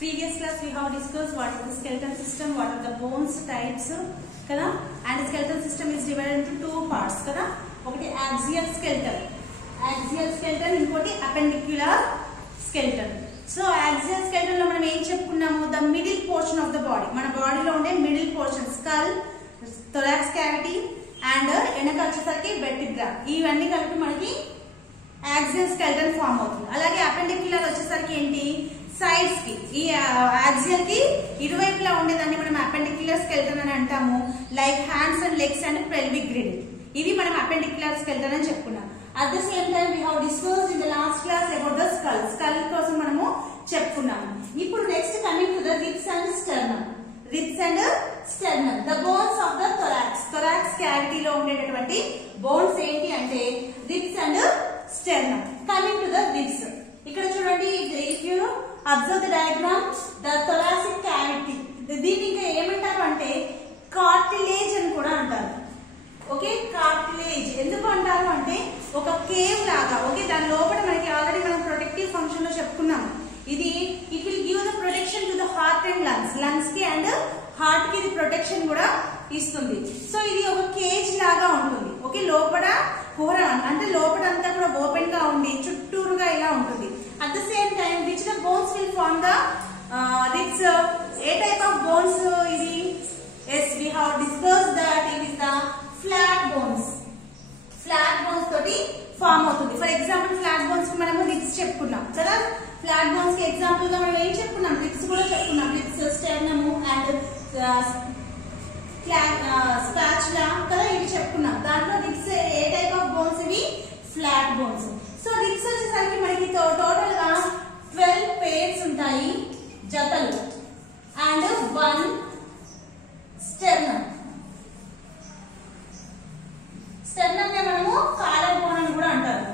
Previous class we have discussed what is the skeletal system, what are the bones types, kada, and the skeletal system is divided into two parts, kada. Okati axial skeleton, inkoti appendicular skeleton. So axial skeleton lo manam em cheppunnamu, the middle portion of the body, mana body lo unde middle portion, skull, thorax cavity and enaka vachesariki vertebra, ivanni kalipi manaki axial skeleton form అవుతుంది. అలాగే appendicular వచ్చేసరికి ఏంటి, sides కి, ఈ axial కి ఇరువైపులా ఉండేదాన్ని మనం అపెండిక్యులర్ స్కెల్టన్ అని అంటాము. Like hands and legs and pelvic girdle, ఇవి మనం అపెండిక్యులర్ స్కెల్టన్ అని చెప్పుకున్నాం. At the same time we have discussed in the last class about the skull కోసం మనము చెప్పుకున్నాము. ఇప్పుడు next coming to the ribs and sternum. The bones of the thorax క్యావిటీలో ఉండేటటువంటి బోన్స్ ఏంటి అంటే ribs and sternum. Coming to the ribs, ఇక్కడ చూడండి, if you observe the diagram, the thoracic cavity, దీన్ని ఇంకా ఏమంటారు అంటే కార్టిలేజ్ అని కూడా అంటారు. ఓకే, కార్టిలేజ్ ఎందుకు అంటారు అంటే ఒక కేవ్ లాగా. ఓకే, దాని లోపల మనకి ఆల్రెడీ మనం ప్రొటెక్టివ్ ఫంక్షన్ లో చెప్పుకున్నాం. ఇది it will give the protection to the heart and lungs కి అండ్ హార్ట్ కి ఇది ప్రొటెక్షన్ కూడా ఇస్తుంది. సో ఇది ఒక కేజ్ లాగా ఉంటుంది. ఓకే, లోపల కూర అంటే లోపలంతా కూడా ఓపెన్ గా ఉండి చుట్టూరుగా ఇలా ఉంటుంది. At the same time which the bones will form the ribs. A type of bones ఇది? Yes, we have discussed that it is the flat bones తోటి ఫార్మ్ అవుతుంది. ఫర్ ఎగ్జాంపుల్ ఫ్లాట్ బోన్స్ కి మనము రిబ్స్ చెప్పుకున్నాం కదా. Flat bones కి example గా మనం ఏం చెప్పుకున్నాం, రిబ్స్ కూడా చెప్పుకున్నాం. రిబ్స్, స్టెర్నమ్ అండ్ స్పాచులా కదా, ఇవి చెప్పుకున్నాం. దాంట్లో ribs a type of bones? ఇవి ఫ్లాట్ బోన్స్. సో రిబ్స్ వచ్చేసరికి మనకి టోటల్ గా 12 పేర్స్ ఉంటాయి, జతలు, అండ్ 1 స్టెర్నమ్. స్టెర్నమ్ నే మనము కాలర్ బోన్ అని కూడా అంటారు.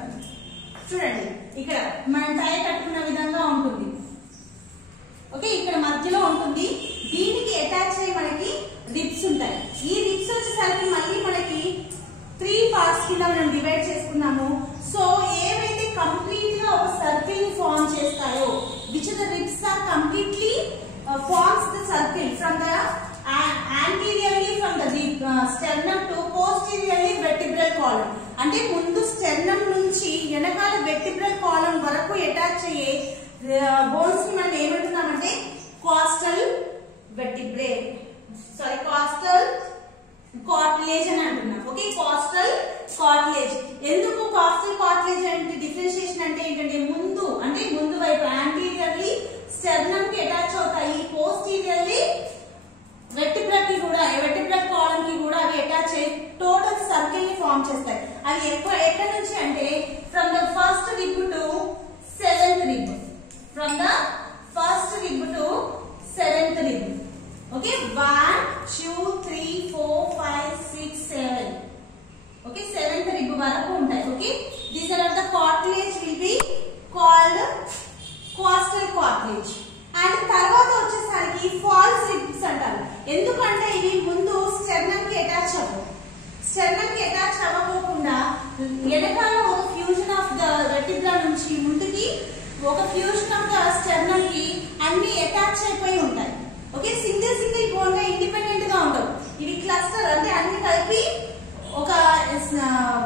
చూడండి, ఇక్కడ మనం టై కట్టుకున్న విధంగా ఉంటుంది. ఓకే, ఇక్కడ మధ్యలో ఉంటుంది. దీనికి అటాచ్ అయ్యి మనకి రిబ్స్ ఉంటాయి. ఈ రిబ్స్ వచ్చేసరికి మళ్ళీ మనకి 3 పార్ట్స్ కింద మనం డివైడ్ చేసుకున్నాము. సో ఏవైతే కంప్లీట్ గా ఒక సర్కిల్ ని ఫార్మ్ చేస్తాయో, which the ribs are completely forms the circle from the anteriorly from the sternum to posteriorly vertebral column. అంటే ముందు స్టెర్నమ్ నుంచి వెనకాల వెర్టిబ్రల్ కాలమ్ వరకు అటాచ్ అయ్యే బోన్స్ ని మనం ఏమంటున్నామంటే కాస్టల్ కార్టిలేజ్ అని అంటున్నాం. Okay, costal cartilage. ఎందుకు కాస్టల్ కార్టిలేజ్ అంటే డిఫరెన్షియేషన్ అంటే ఏంటంటే ముందు వైపు యాంటీరియర్లీ స్టెర్నమ్ కి అటాచ్ అవుతాయి, పోస్టీరియర్లీ వెర్టిబ్రల్ కాలమ్ కి కూడా అవి అటాచ్ అయ్యి టోటల్ సర్కిల్ ని ఫార్మ్ చేస్తాయి. అవి ఎక్కడి నుంచి అంటే from the first rib to 7th rib. Okay, 1 2 3 4 5 6 7. Okay, 7th rib వరకు ఉంటాయి. Okay, these are the cartilage will be called costal cartilage. And తర్వాత వచ్చేసరికి ఫాల్స్ రిబ్స్ అంటారు. ఎందుకంటే ఇవి ముందు స్టెర్నమ్ కి అటాచ్ అవ్వకుండా వెనకాల ఒక ఫ్యూజన్ ఆఫ్ ద వెర్టిబ్రా నుంచి ముందుకి ఒక ఫ్యూజన్ ఆఫ్ ద స్టెర్నమ్ కి అన్ని అటాచ్ అయిపోయి ఉంటాయి. ఓకే, సింగిల్ బోన్ గా ఇండిపెండెంట్ గా ఉండవు. ఇవి క్లస్టర్ అంటే అన్ని కలిపి ఒక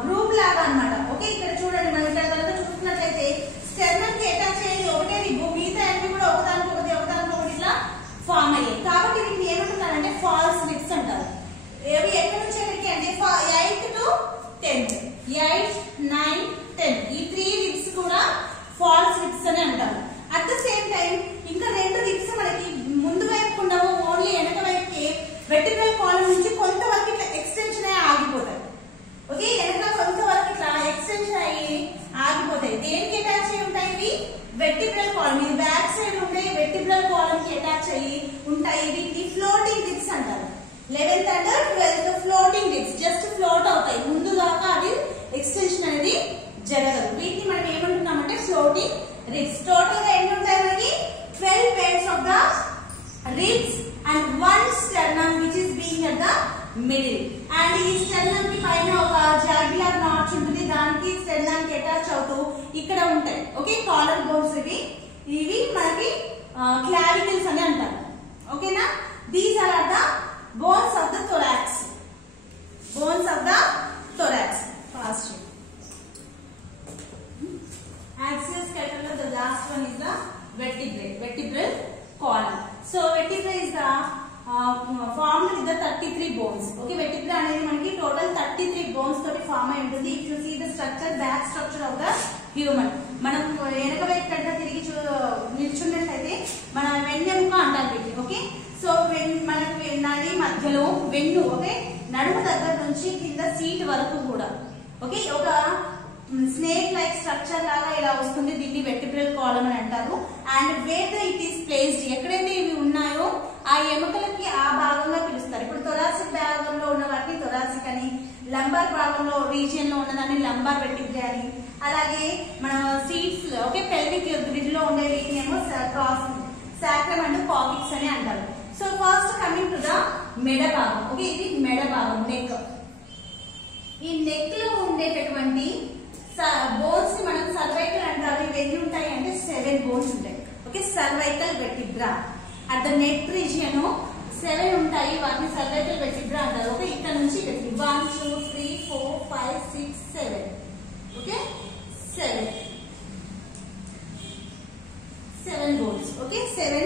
గ్రూప్ లాగా అన్నమాట. ఓకే, ఇక్కడ చూడండి, మనం ఇక్కడ కనుక చూస్తున్నట్లయితే స్టెర్నమ్ కి అటాచ్ అయ్యేది ఒకటే రిబ్, మిగతా అన్ని కూడా ఒకదానికొకటి ఇట్లా ఫామ్ అయ్యాయి. కాబట్టి వీటిని ఏమంటున్నారంటే ఫాల్స్ రిబ్స్ అంటారు. అవి ఎక్కడి నుంచి ఎక్కడికి అంటే 8 to 10, 8, 9, 10 ఈ 3 రిబ్స్ కూడా ఫాల్స్ రిబ్స్ అని అంటారు. అట్ ద సేమ్ టైం ఇంకా 2 రిబ్స్ మనకి ముందు వైపు ఉండవు, ఓన్లీ వెనక వైపుకి వెర్టిబ్రల్ కాలమ్ నుంచి కొంతవరకు ఇట్లా ఎక్స్టెన్షన్ అయ్యి ఆగిపోతాయి. ఓకే, వెనక కొంతవరకు ఇట్లా ఎక్స్టెన్షన్ అయ్యి ఆగిపోతాయి. దేనికి అటాచ్ అయ్యి ఉంటాయి? ఇవి వెర్టిబ్రల్ కాలమ్, ఇది బ్యాక్ సైడ్ ఉండే వెర్టిబ్రల్ కాలమ్ కి అటాచ్ అయ్యి ఉంటాయి. వీటిని ఫ్లోటింగ్ రిబ్స్ అంటారు. 11th and 12th floating ribs, just float అవుతాయి, ముందు దాకా అది ఎక్స్టెన్షన్ అనేది జరగదు. వీటిని మనం ఏమంటున్నామంటే ఫ్లోటింగ్ రిబ్స్. టోటల్ గా ఎన్ని ఉంటాయి మనకి? 12 pairs of the ribs and 1 sternum which is being at the middle. And ఈ sternum కి పైన ఒక జాగ్యులర్ నాచ్ ఉంటుంది, దానికి sternum కి అటాచ్ అవుతూ ఇక్కడ ఉంటాయి. ఓకే, కాలర్ బోన్స్ ఇవి మనకి క్లావికల్స్ అని అంటారు. ఓకేనా? These are the bones of the thorax. Bones of the thorax. Fast. Axial skeleton of the last one is the vertebrae, vertebral column. So vertebrae is the formed with the 33 bones. Okay, vertebrae అనేది మనకి total 33 bones తోటి form అయి ఉంటుంది. If you see the structure, back structure of the human, మనం వెనక వైపు కట్ట తిరిగి నిల్చున్నట్లయితే మన వెన్నెముక అంటారు వీటిని. ఓకే, సో మనకి నడి మధ్యలో వెన్ను, ఓకే, నడుము దగ్గర నుంచి కింద సీట్ వరకు కూడా, ఓకే, ఒక స్నేక్ లైక్ స్ట్రక్చర్ లాగా ఇలా వస్తుంది. దీన్ని వెర్టిబ్రల్ కాలమ్ అని అంటారు. And where it is placed, ఎక్కడైతే ఇవి ఉన్నాయో ఆ ఎముకలకి ఆ భాగంగా పిలుస్తారు. ఇప్పుడు థొరాసిక్ భాగంలో ఉన్న వాటిని థొరాసిక్ అని, లంబార్ భాగంలో రీజియన్ లో ఉన్నదాన్ని లంబార్ వెర్టిబ్రే అని, అలాగే మన సీట్స్ లో, ఓకే, పెల్విక్ గ్రిడ్ లో ఉండే వీటినేమో క్రాస్ సాక్రమ్ అండ్ కాకిక్స్ అని అంటారు. So first coming to the మెడ భాగం. ఓకే, ఇది మెడ భాగం, నెక్. ఈ నెక్ లో ఉండేటటువంటి బోన్స్ ని మనం సర్వైకల్ అంటారు. ఇవి ఎన్ని ఉంటాయి అంటే 7 బోన్స్ ఉంటాయి. Okay, cervical vertebra. At the neck region 7 ఉంటాయి. వాటిని సర్వైకల్ వెర్టిబ్రా అంటారు. ఓకే, ఇక్కడ నుంచి 1 2 3 4 5 6 7. Okay, 7 bones. ఓకే, 7.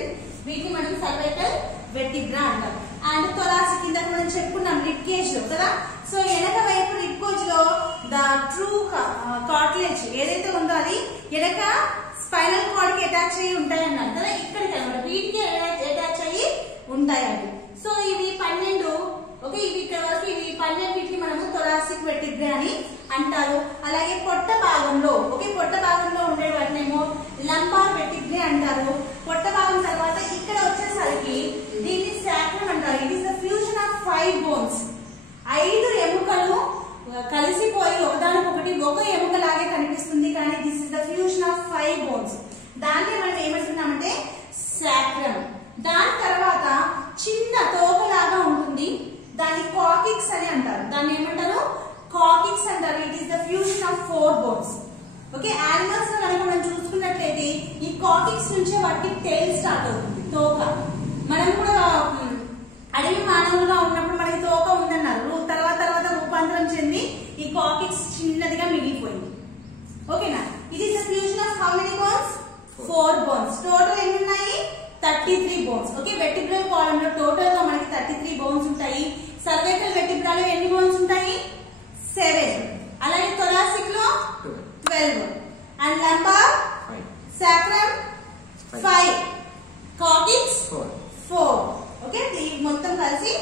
వీటిని మనం సర్వైకల్ వెర్టిబ్రా అంటాం. అండ్ థొరాసిక్ కింద మనం చెప్పుకున్నాం రిబ్ కేజ్ లో కదా. సో వెనక వైపు రిబ్ కేజ్ లో ద ట్రూ కార్టిలేజ్ ఏదైతే ఉందో అది వెనక స్పైనల్ కార్డ్ కి అటాచ్ అయ్యి ఉంటాయి అన్నారు కదా. ఇక్కడికి అనమాట వీటికి అటాచ్ అయ్యి ఉంటాయి అవి. సో ఇవి 12. ఓకే, ఇవి ఇక్కడ వరకు ఇవి 12 వీటిని మనము థొరాసిక్ వెర్టిబ్రే అని అంటారు. అలాగే పొట్ట భాగంలో, ఓకే, పొట్ట భాగంలో ఉండే వాటినేమో లంబార్ వెర్టిబ్రే అంటారు. పొట్ట భాగం తర్వాత ఇక్కడ వచ్చేసరికి దీన్ని సాక్రమ్ అంటారు. It is the fusion of 5 bones. 5 ఎముకలు కలిసిపోయి ఒకదానికొకటి ఒక ఎముక లాగే కనిపిస్తుంది, కానీ this is the fusion of 5 bones. దాన్ని మనం ఏమంటున్నామంటే సాక్రమ్. దాని తర్వాత చిన్న తోకలాగా ఉంటుంది, దాన్ని కాకిక్స్ అని అంటారు. దాన్ని ఏమంటారు? కాకిక్స్ అంటారు. It is the fusion of 4 bones. Okay, animals లో కనుక మనం చూసుకున్నట్లయితే ఈ కాకిక్స్ నుంచే వాటికి టెయిల్ స్టార్ట్ అవుతుంది, తోక. మనం కూడా అడవి మానవులుగా ఉన్నప్పుడు మనకి తోక ఉందన్నారు. తర్వాత రూపాంతరం చెంది ఈ కాకిక్స్ చిన్నదిగా మిగిలిపోయింది. ఓకేనా? It is the fusion of how many bones? 4 bones. Total ఎన్ని ఉన్నాయి? 33 బోన్స్. ఓకే, వెర్టిబ్రల్ కాలమ్ లో టోటల్ గా మనకి 33 బోన్స్ ఉంటాయి. సర్వైకల్ వెర్టిబ్రాలో ఎన్ని బోన్స్ ఉంటాయి? 7. అలాగే థొరాసిక్ లో 12. And lumbar, sacrum 5, coccyx 4. Okay, మొత్తం కలిసి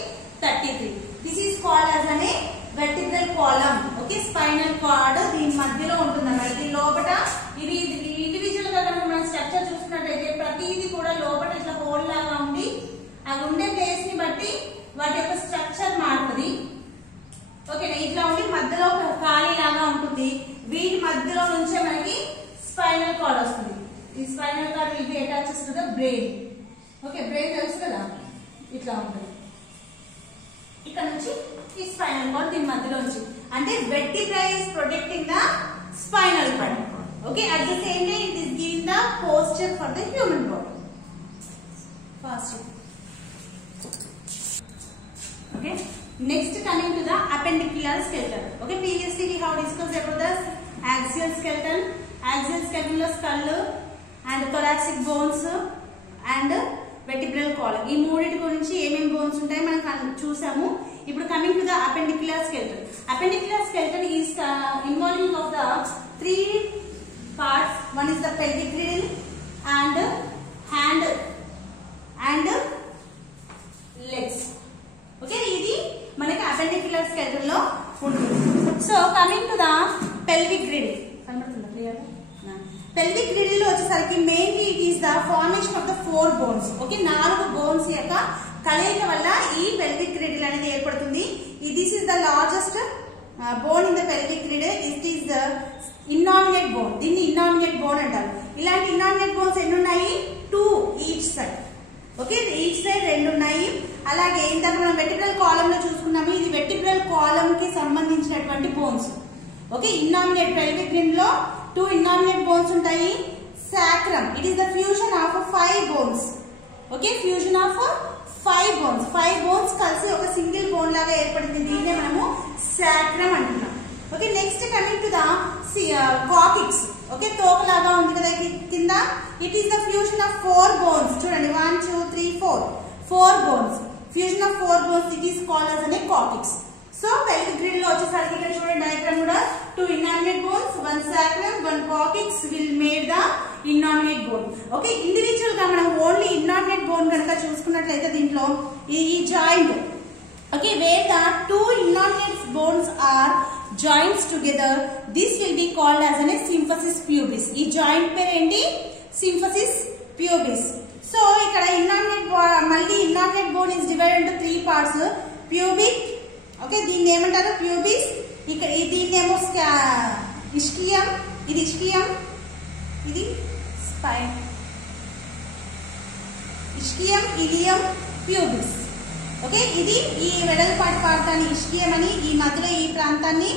33. This is called as an vertebral column. Okay, spinal cord దీని మధ్యలో ఉంటుందన్నమాట. ఇది లోపల ఇవి ఇండివిజువల్ గా కనుక మనం స్ట్రక్చర్ చూసుకున్నట్లయితే ప్రతిదీ కూడా లోపల ఇట్లా హోల్ లాగా ఉండి అవి ఉండే ప్లేస్ ని బట్టి వాటి యొక్క స్ట్రక్చర్ మారుతుంది. ఓకేనా? ఇట్లా ఉండి మధ్యలో ఖాళీ లాగా ఉంటుంది. వీటి మధ్యలో నుంచే మనకి స్పైనల్ కార్డ్ వస్తుంది. ఈ spinal cord will be attaches to the brain. Okay, brain తెలుసు కదా, ఇట్లా ఉంటుంది. ఇక్కడ నుంచి ఈ స్పైనల్ కార్డ్ దీని మధ్యలో నుంచి, అంటే vertebra is protecting the spinal cord. Okay, at the same time it is giving the posture for the human body. Fast. Okay, next coming to the appendicular skeleton. Okay, previously we have discussed about the axial skeleton. Axial skeleton lo skull and thoracic bones and vertebral column. ఈ మూడిటి గురించి ఏమేం bones ఉంటాయి మనం చూసాము. ఇప్పుడు coming to the appendicular skeleton. Appendicular skeleton is involving of the 3 parts. One is the pelvic girdle and hand and legs. Okay, ఇది మనకి appendicular skeleton లో ఉంటుంది. So coming to the pelvic girdle. కనబడుతుందా clear? Pelvic girdle లో వచ్చేసరికి mainly it is the formation of the 4 bones. Okay, 4 bones యొక్క కలయిక వల్ల ఈ పెల్విక్ గ్రిడిల్ అనేది ఏర్పడుతుంది. This is the largest bone in the pelvic girdle. It is the innominate bone. దీన్ని ఇన్నామినేట్ బోన్ అంటారు. ఇలాంటి ఇన్నామినేట్ బోన్స్ ఎన్ని ఉన్నాయి? 2 each side. Okay, each side 2 ఉన్నాయి. అలాగే ఇంతకు మనం వెర్టిబ్రల్ కాలమ్ లో చూసుకున్నాము. ఇది వెర్టిబ్రల్ కాలమ్ కి సంబంధించినటువంటి బోన్స్. ఓకే, ఇన్నామినేట్ పెల్విక్ గ్రిడిల్ లో 2 ఇన్నామినేట్ బోన్స్ ఉంటాయి. Sacrum, it is the fusion of 5 bones. Okay fusion of 5 bones. 5 bones కలిసి ఒక సింగిల్ బోన్ లాగా ఏర్పడింది. దీన్నే మనము సాక్రమ్ అంటున్నాం. Okay next coming to the coccyx. Okay తోకలాగా ఉంది కదా కింద. It is the fusion of 4 bones. చూడండి 1 2 3 4 bones. Fusion of 4 bones it is called as a coccyx. So pelvic girdle లో వచ్చేసరికి ఇక్కడ చూడండి డయాగ్రామ్ కూడా 2 innominate bones, 1 sacrum, 1 coccyx will made the innominate bone. Okay individual గా మనం only innominate bone కనుక చూసుకున్నట్లయితే దీంట్లో ఈ joint okay where the 2 innominate bones are joints together this will be called as a symphysis pubis. ఈ joint పేరు ఏంటి? Symphysis pubis. So ఇక్కడ ఇన్నామినేట్ మళ్ళీ innominate bone is divided into 3 parts. Pubic okay దీన్ని ఏమంటారు? ప్యూబిస్. ఇక్కడ దీన్నేమో ischium, ఇది ఇస్కియం, ఇది spine. Ischium, ilium, pubis. Okay ఇది ఈ వెడల్పాటి ప్రాంతాన్ని ఇస్కియం అని, ఈ మధ్యలో ఈ ప్రాంతాన్ని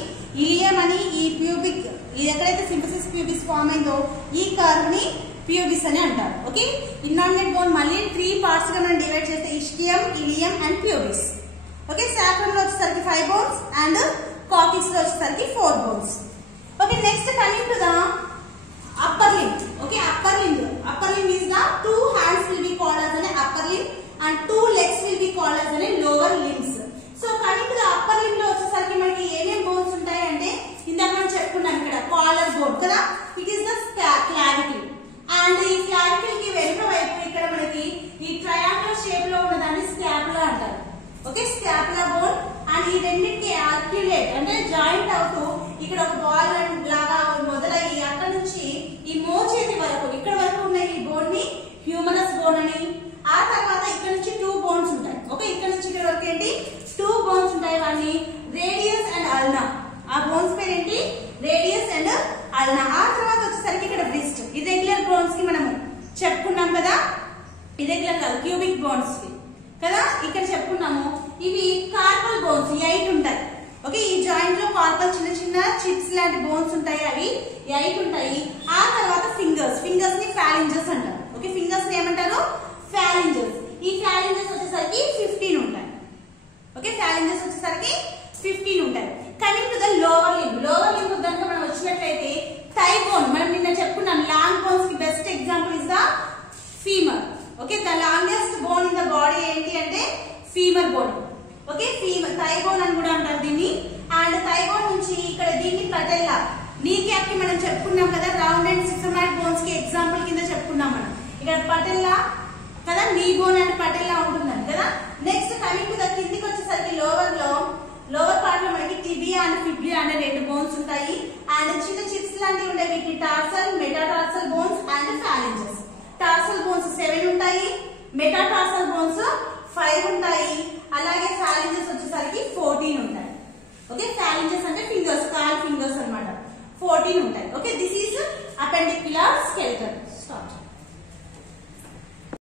ఇలియం అని, ఈ ప్యూబిక్ ఇది ఎక్కడైతే సింఫసిస్ ప్యూబిస్ ఫామ్ అయిందో ఈ కర్వ్ ని ప్యూబిస్ అని అంటారు. ఓకే ఇన్నామినేట్ బోన్ మళ్ళీ 3 పార్ట్స్ గా మనం డివైడ్ చేస్తే ischium, ilium and pubis. Okay sacrum లో వచ్చేసరికి 5 బోన్స్ అండ్ కాకిక్స్ లో వచ్చేసరికి 4 bones. Okay next coming to the upper limb. Okay upper limb is the 2 hands will be called as an upper limb and 2 legs will be called as an lower limbs. So coming to the upper limb లో వచ్చేసరికి మనకి ఏమేం bones ఉంటాయి అంటే ఇందాక మనం చెప్పుకున్నాం ఇక్కడ కాలర్ బోన్ కదా. It is the clavicle and ఈ క్లావికల్ కి వెనుక వైపు ఇక్కడ మనకి ఈ ట్రయాంగులర్ షేప్ లో ఉన్న దాన్ని స్కాపులా అంటారు. ఓకే స్కాపులా బోన్ అండ్ ఈ రెండింటికి ఆర్క్యులేట్ అంటే జాయింట్ అవుతూ ఇక్కడ ఒక బాల్ లాగా మొదలయ్యి అక్కడ నుంచి ఈ మోచేతి వరకు ఇక్కడ వరకు ఉన్న ఈ బోన్ ని హ్యూమరస్ బోన్ అని, ఆ తర్వాత ఇక్కడ నుంచి 2 బోన్స్ ఉంటాయి. ఓకే ఇక్కడ నుంచి ఇక్కడ వరకు ఏంటి 2 బోన్స్ ఉంటాయి. వాటిని రేడియస్ అండ్ అల్నా. ఆ బోన్స్ పేరు ఏంటి? Radius and ulna. ఆ తర్వాత వచ్చేసరికి ఇక్కడ బ్రిస్ట్. ఇర్రెగ్యులర్ బోన్స్ కి మనము చెప్పుకున్నాం కదా, ఇర్రెగ్యులర్ కాదు క్యూబిక్ బోన్స్ కి కదా ఇక్కడ చెప్పుకున్నాము. ఇవి కార్పల్ బోన్స్ 8 ఉంటాయి. ఓకే ఈ జాయింట్ లో కార్పల్ చిన్న చిన్న చిప్స్ లాంటి బోన్స్ ఉంటాయి, అవి 8 ఉంటాయి. ఆ తర్వాత ఫింగర్స్ ని ఫాలింజెస్ అంటారు. ఓకే ఫింగర్స్ ని ఏమంటారు? ఫాలింజెస్. ఈ ఫాలింజెస్ వచ్చేసరికి 15 ఉంటాయి. ఓకే ఫాలింజెస్ వచ్చేసరికి 15 ఉంటాయి. Coming to the lower limb కనుక మనం వచ్చినట్లయితే థై బోన్ మనం నిన్న చెప్పుకున్నాం. లాంగ్ బోన్స్ కి best example is the femur. Okay the longest bone in the body ఏంటి అంటే femur bone. Okay thigh bone అని కూడా అంటారు దీన్ని. అండ్ థై బోన్ నుంచి ఇక్కడ దీన్ని పటెల్లా, నీ క్యాప్ కి మనం చెప్పుకున్నాం కదా రౌండ్ అండ్ సిస్టమాటిక్ బోన్స్ కి ఎగ్జాంపుల్ కింద చెప్పుకున్నాం మనం. ఇక్కడ పటెల్లా కదా, నీ బోన్ అండ్ పటెల్లా ఉంటుందని కదా. నెక్స్ట్ కమింగ్ టు ద కిందికి వచ్చేసరికి లోవర్ పార్ట్ లో మనకి టిబియా అండ్ ఫిబ్రియా అనే 2 బోన్స్ ఉంటాయి. అండ్ చిన్న చిప్స్ లాంటివి ఉంటాయి. వీటిని tarsal, metatarsal bones and phalanges. Tarsal bones 7 ఉంటాయి, మెటాటార్సల్ బోన్స్ 5 ఉంటాయి, అలాగే ఫాలింజెస్ వచ్చేసరికి 14 ఉంటాయి. ఓకే ఫాలింజెస్ అంటే ఫింగర్స్, కాల్ ఫింగర్స్ అన్నమాట, 14 ఉంటాయి. Okay this is appendicular skeleton.